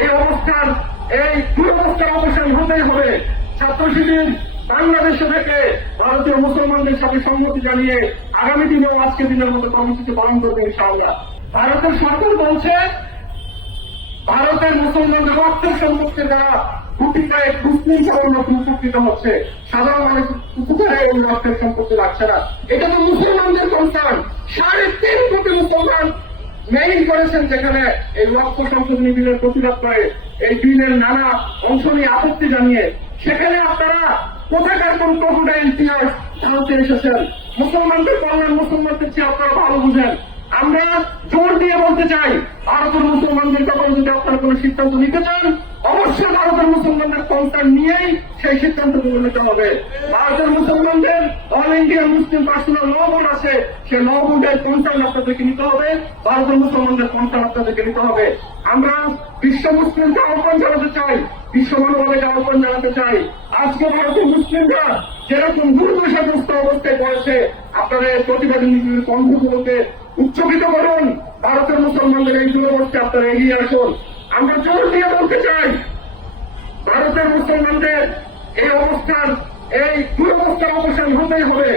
এই অবস্থার এই দুরবস্থার অবসান হতেই হবে। ছাত্র শিবির বাংলাদেশে থেকে ভারতীয় মুসলমানদের সাথে সম্মতি জানিয়ে আগামী দিনেও আজকের দিনের মতো কর্মসূচি পালন করবে ইনশাআল্লাহ। ভারতের সরকার বলছে ভারতের মুসলমানদের রক্তের সম্পর্কে দ্বারা গুটি কয়েক মুসলিম সামান্য উপকৃত হচ্ছে, সাধারণ মানুষ কোথায় এই রক্তের সম্পত্তি লাগছে না। এটা তো মুসলমানদের কনসার্ন। 3.5 কোটি মুসলমান মেইল করেছেন, যেখানে এই রক্ত সংশোধনী বিলের প্রতিবাদ করে এই বিলের নানা অংশ নিয়ে আপত্তি জানিয়ে, সেখানে আপনারা কোথাকার কোন ক্রোকোডাইল টিয়ার্স জানতে এসেছেন। মুসলমানদের কল্যাণ মুসলমানদের চেয়ে আপনারা ভালো বুঝেন। আমরা জোর দিয়ে বলতে চাই, ভারতের মুসলমানদের ব্যাপারে যদি আপনারা কোন সিদ্ধান্ত নিতে চান, অবশ্যই ভারতের মুসলমানদের কনসার্ন নিয়েই সেই সিদ্ধান্ত নিতে হবে। ভারতের মুসলমানদের অল ইন্ডিয়া মুসলিম পার্সোনাল ল বোর্ড আছে, সেই ল বোর্ডের কনসার্ন আপনাদেরকে নিতে হবে, ভারতের মুসলমানদের কনসার্ন আপনাদেরকে নিতে হবে। আমরা বিশ্ব মুসলিমকে আহ্বান জানাতে চাই, বিশ্ব মানবতাকে আহ্বান জানাতে চাই। আজকে ভারতের মুসলিমরা যেরকম দুর্দশাগ্রস্ত অবস্থায় পড়েছে, আপনাদের প্রতিবাদী কণ্ঠগুলোকে উচ্চকিত করুন। ভারতের মুসলমানদের এই দুরবস্থায় আপনারা এগিয়ে আসুন। আমরা জোর দিয়ে বলতে চাই, ভারতের মুসলমানদের এই অবস্থার এই দুরবস্থার অবসান হতেই হবে।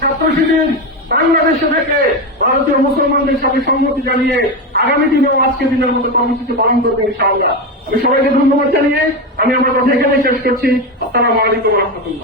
ছাত্র শিবির বাংলাদেশে থেকে ভারতীয় মুসলমানদের সাথে সম্মতি জানিয়ে আগামী দিনেও আজকের দিনের মতো কর্মসূচি পালন করবে ইনশাআল্লাহ। আমি সবাইকে ধন্যবাদ জানিয়ে আমি আমার কথা এখানেই শেষ করছি। আসসালামু আলাইকুম ওয়া রাহমাতুল্লাহ।